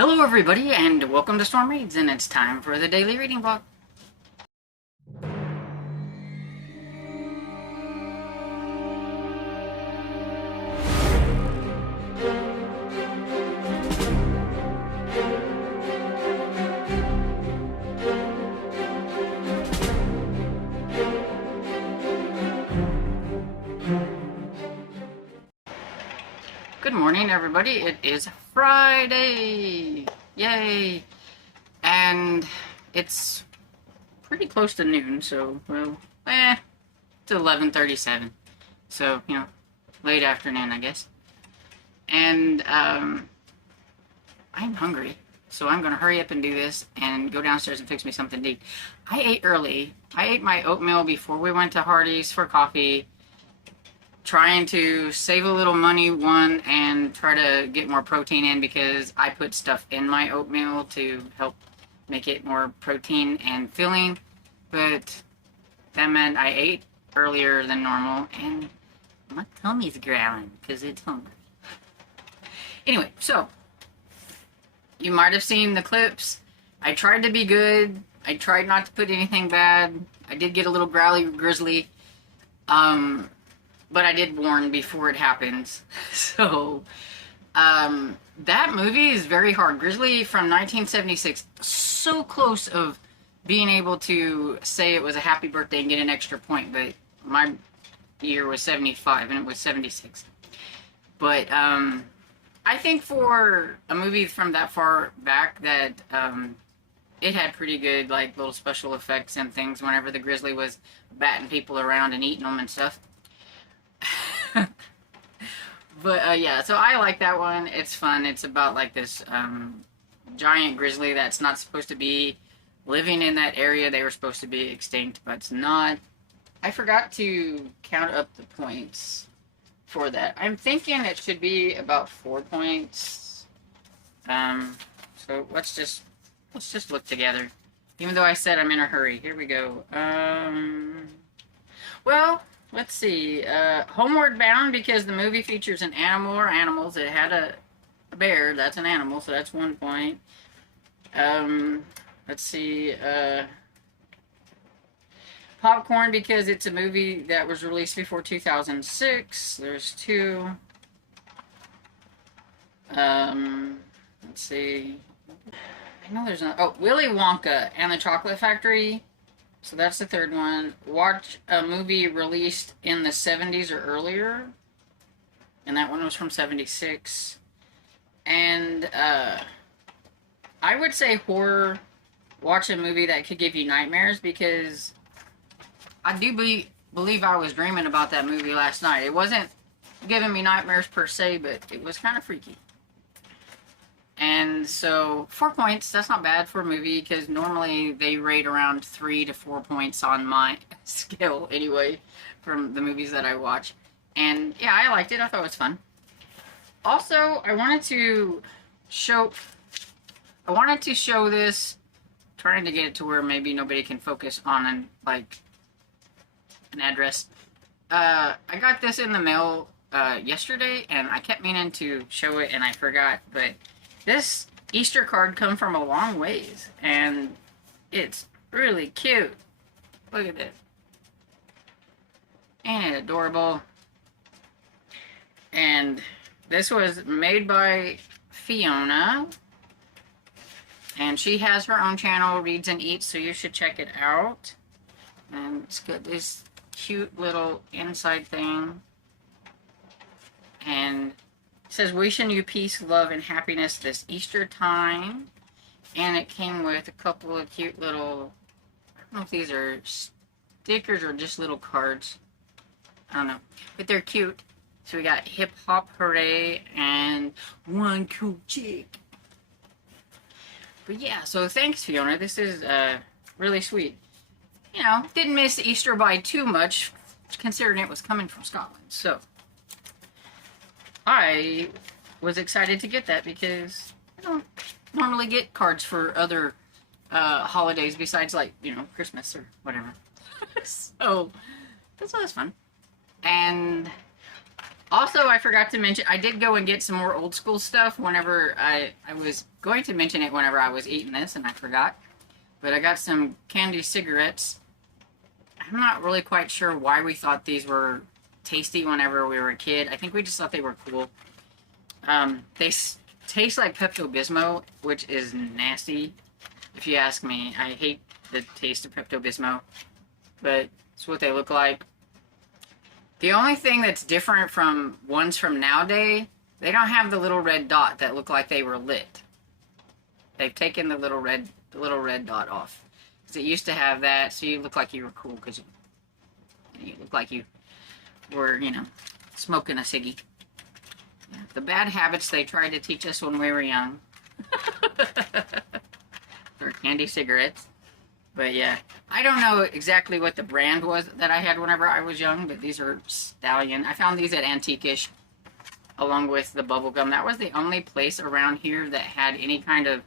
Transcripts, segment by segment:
Hello everybody and welcome to Storm Reads, and it's time for the daily reading vlog. Good morning everybody, it is Friday! Yay! And it's pretty close to noon, so, well, it's 11:37. So, late afternoon, I guess. And, I'm hungry, so I'm gonna hurry up and do this and go downstairs and fix me something to eat. I ate early. I ate my oatmeal before we went to Hardee's for coffee, trying to save a little money, one, and try to get more protein in because I put stuff in my oatmeal to help make it more protein and filling, but that meant I ate earlier than normal and my tummy's growling because it's hungry. Anyway, so you might have seen the clips. I tried to be good. I tried not to put anything bad. I did get a little growly grizzly. But I did warn before it happens. So, that movie is very hard. Grizzly from 1976. So close of being able to say it was a happy birthday and get an extra point, but my year was 75 and it was 76. But, I think for a movie from that far back that, it had pretty good, like, little special effects and things whenever the grizzly was batting people around and eating them and stuff. But, yeah, so I like that one. It's fun. It's about, like, this, giant grizzly that's not supposed to be living in that area. They were supposed to be extinct, but it's not. I forgot to count up the points for that. I'm thinking it should be about 4 points. So let's just look together. Even though I said I'm in a hurry. Here we go. Well, let's see. Homeward Bound, because the movie features an animal or animals. It had a bear. That's an animal, so that's 1 point. Let's see. Popcorn, because it's a movie that was released before 2006. There's 2. Let's see. I know there's no. Oh, Willy Wonka and the Chocolate Factory. So that's the 3rd one. Watch a movie released in the 70s or earlier. And that one was from 76. And, I would say horror. Watch a movie that could give you nightmares, because I do believe I was dreaming about that movie last night. It wasn't giving me nightmares per se, but it was kind of freaky. And so 4 points, that's not bad for a movie, because normally they rate around 3 to 4 points on my scale anyway, from the movies that I watch. And yeah, I liked it. I thought it was fun. Also, I wanted to show this, trying to get it to where maybe nobody can focus on an address. I got this in the mail yesterday, and I kept meaning to show it and I forgot, but this Easter card come from a long ways, and it's really cute. Look at it. Ain't it adorable? And this was made by Fiona, and she has her own channel, Reads and Eats, so you should check it out. And it's got this cute little inside thing. And it says, wishing you peace, love, and happiness this Easter time. And it came with a couple of cute little, I don't know if these are stickers or just little cards. I don't know. But they're cute. So we got hip hop hooray and one cool chick. But yeah, so thanks, Fiona. This is really sweet. You know, didn't miss Easter by too much, considering it was coming from Scotland. So I was excited to get that, because I don't normally get cards for other holidays besides, like, Christmas or whatever. So this was fun. And Also, I forgot to mention, I did go and get some more old school stuff whenever I was going to mention it whenever I was eating this, and I forgot. But I got some candy cigarettes. I'm not really quite sure why we thought these were tasty whenever we were a kid. I think we just thought they were cool. They taste like Pepto-Bismol, which is nasty, if you ask me. I hate the taste of Pepto-Bismol, but it's what they look like. The only thing that's different from ones from nowadays, they don't have the little red dot that look like they were lit. They've taken the little red dot off. Because it used to have that, so you look like you were cool, because you look like you were, you know, smoking a ciggy. Yeah, the bad habits they tried to teach us when we were young. Or candy cigarettes. But yeah, I don't know exactly what the brand was that I had whenever I was young, but these are Stallion. I found these at Antiquish, along with the bubblegum. That was the only place around here that had any kind of,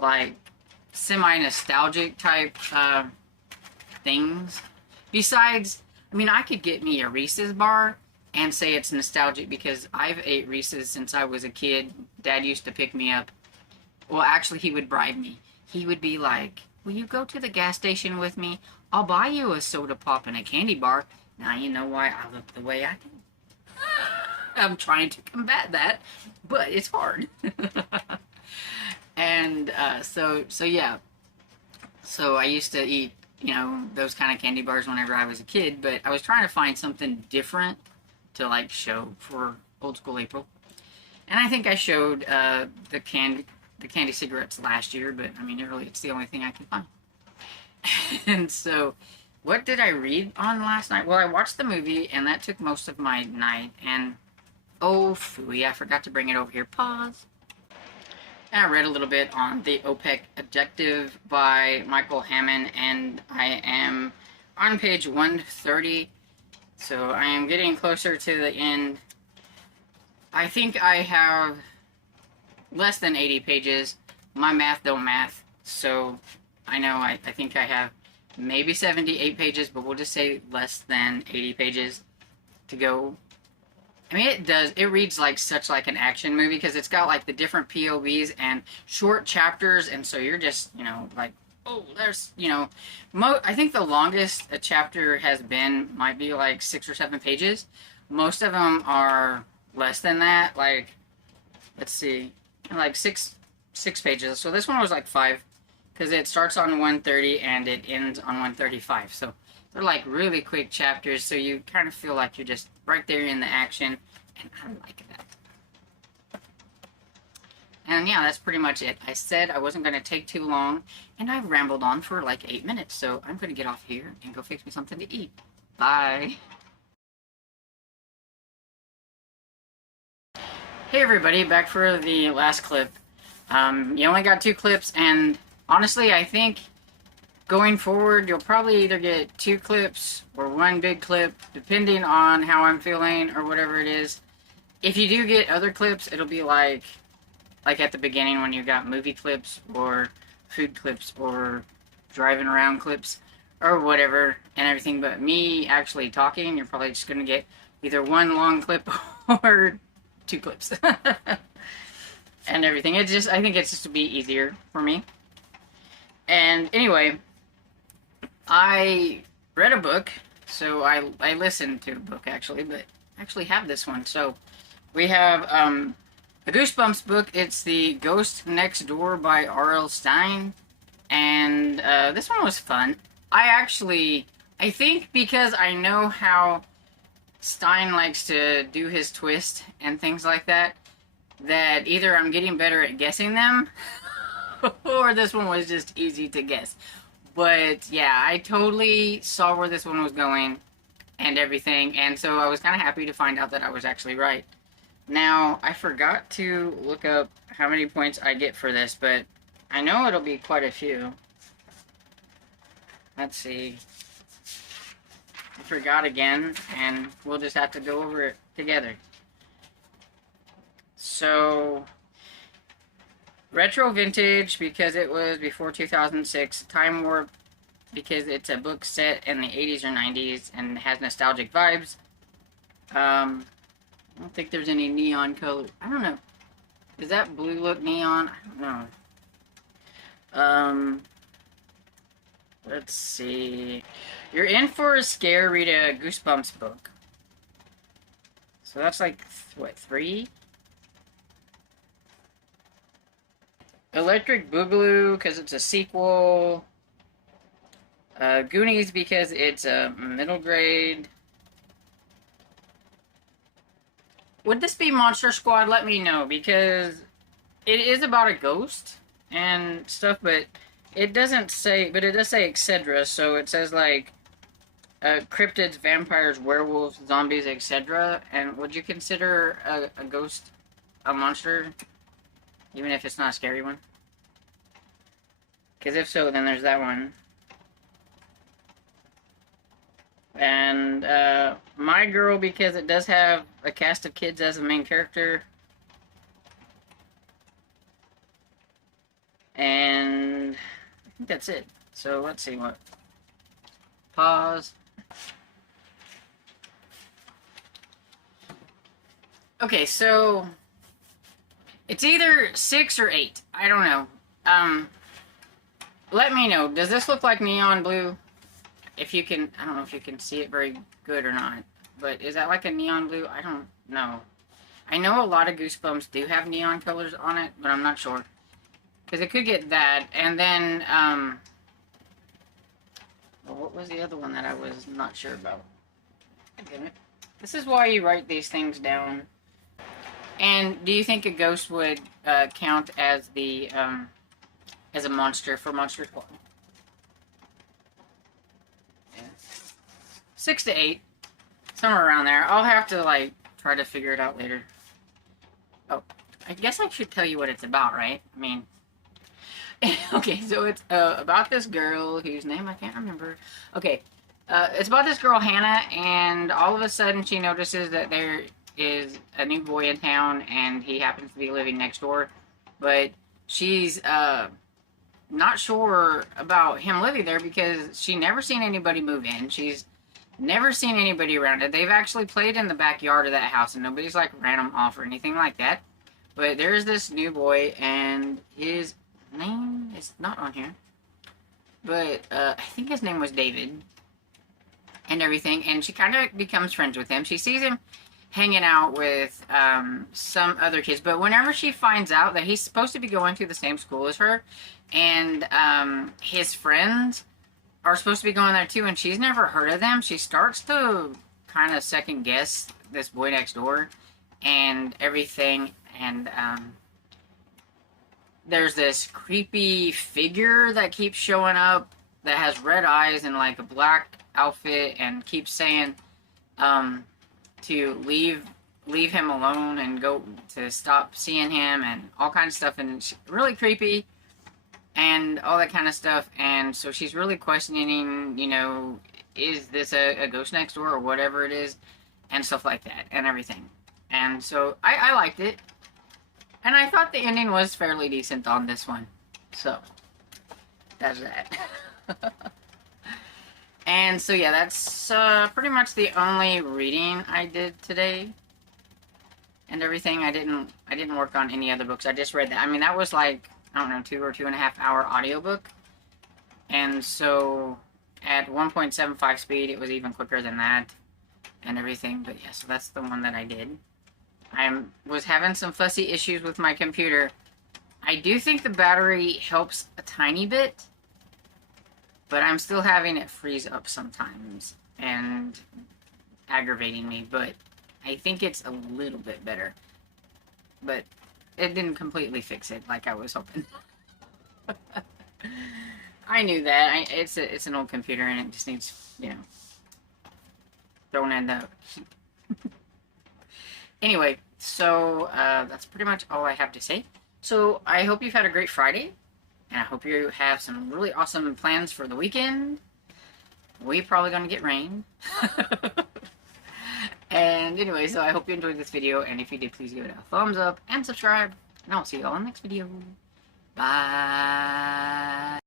like, semi-nostalgic type things. Besides, I mean, I could get me a Reese's bar and say it's nostalgic because I've ate Reese's since I was a kid. Dad used to pick me up. Well, actually, he would bribe me. He would be like, will you go to the gas station with me? I'll buy you a soda pop and a candy bar. Now you know why I look the way I do. I'm trying to combat that, but it's hard. And so yeah. So I used to eat, you know, those kind of candy bars whenever I was a kid, but I was trying to find something different to, like, show for Old School April. And I think I showed the candy cigarettes last year, but I mean, really, it's the only thing I can find. And so, what did I read on last night? Well, I watched the movie, and that took most of my night, and oh, phooey, I forgot to bring it over here. Pause. And I read a little bit on the OPEC Objective by Michael Hammond, and I am on page 130, so I am getting closer to the end. I think I have less than 80 pages. My math don't math, so I know I think I have maybe 78 pages, but we'll just say less than 80 pages to go. I mean, it reads like such like an action movie because it's got like the different POVs and short chapters, and so you're just, you know, like, oh, there's, you know, I think the longest a chapter has been might be like 6 or 7 pages. Most of them are less than that, like, let's see, like six pages. So this one was like 5, because it starts on 130 and it ends on 135. So they're like really quick chapters, so you kind of feel like you're just right there in the action, and I like that. And yeah, that's pretty much it. I said I wasn't going to take too long, and I've rambled on for like 8 minutes, so I'm going to get off here and go fix me something to eat. Bye. Hey everybody, back for the last clip. You only got 2 clips, and honestly, I think going forward, you'll probably either get 2 clips or 1 big clip, depending on how I'm feeling or whatever it is. If you do get other clips, it'll be like at the beginning when you got movie clips or food clips or driving around clips or whatever and everything. But me actually talking, you're probably just going to get either 1 long clip or 2 clips. And everything. I think it's just to be easier for me. And anyway, I read a book, so I listened to a book actually, but I actually have this one. So we have a Goosebumps book. It's The Ghost Next Door by R.L. Stine, and this one was fun. I think because I know how Stine likes to do his twist and things like that, that either I'm getting better at guessing them, or this one was just easy to guess. But yeah, I totally saw where this one was going and everything, and so I was kind of happy to find out that I was actually right. Now, I forgot to look up how many points I get for this, but I know it'll be quite a few. Let's see. I forgot again, and we'll just have to go over it together. So, retro vintage because it was before 2006. Time warp because it's a book set in the 80s or 90s and has nostalgic vibes. I don't think there's any neon color. I don't know. Does that blue look neon? I don't know. Let's see. You're in for a scare. Read a Goosebumps book. So that's like, what, 3? Electric Boogaloo, because it's a sequel. Goonies, because it's a middle grade. Would this be Monster Squad? Let me know, because it is about a ghost and stuff, but it doesn't say, but it does say etc. So it says like cryptids, vampires, werewolves, zombies, etc. And would you consider a ghost a monster, even if it's not a scary one? Because if so, then there's that one. And My Girl, because it does have a cast of kids as the main character. And I think that's it. So let's see what. Pause. Okay, so it's either 6 or 8. I don't know. Let me know. Does this look like neon blue? If you can, I don't know if you can see it very good or not. But is that like a neon blue? I don't know. I know a lot of Goosebumps do have neon colors on it, but I'm not sure. Because it could get that. And then, well, what was the other one that I was not sure about? Damn it. This is why you write these things down. And do you think a ghost would count as the as a monster for Monster Squad? Yeah. 6 to 8, somewhere around there. I'll have to like try to figure it out later. Oh, I guess I should tell you what it's about, right? I mean, okay, so it's about this girl whose name I can't remember. Okay, it's about this girl Hannah, and all of a sudden she notices that there is a new boy in town, and he happens to be living next door, but she's not sure about him living there because she never seen anybody move in. She's never seen anybody around it. They've actually played in the backyard of that house, and nobody's like ran them off or anything like that. But there's this new boy, and his name is not on here, but I think his name was David and everything, and she kind of becomes friends with him. She sees him hanging out with some other kids, but whenever she finds out that he's supposed to be going to the same school as her, and his friends are supposed to be going there too, and she's never heard of them, she starts to kind of second guess this boy next door and everything. And there's this creepy figure that keeps showing up that has red eyes and like a black outfit and keeps saying to leave him alone and go to stop seeing him and all kinds of stuff, and it's really creepy and all that kind of stuff. And so she's really questioning, you know, is this a ghost next door or whatever it is, and stuff like that and everything. And so I liked it, and I thought the ending was fairly decent on this one. So that's that. And so yeah, that's pretty much the only reading I did today and everything. I didn't work on any other books. I just read that. I mean, that was like, I don't know, 2 or 2.5 hour audiobook. And so at 1.75 speed, it was even quicker than that and everything. But yeah, so that's the one that I did. I was having some fussy issues with my computer. I do think the battery helps a tiny bit, but I'm still having it freeze up sometimes and aggravating me. But I think it's a little bit better. But it didn't completely fix it like I was hoping. I knew that. It's an old computer, and it just needs, you know, thrown in the heat. Anyway, so that's pretty much all I have to say. So I hope you've had a great Friday, and I hope you have some really awesome plans for the weekend. We're probably going to get rain. And anyway, so I hope you enjoyed this video, and if you did, please give it a thumbs up and subscribe, and I'll see you all in the next video. Bye!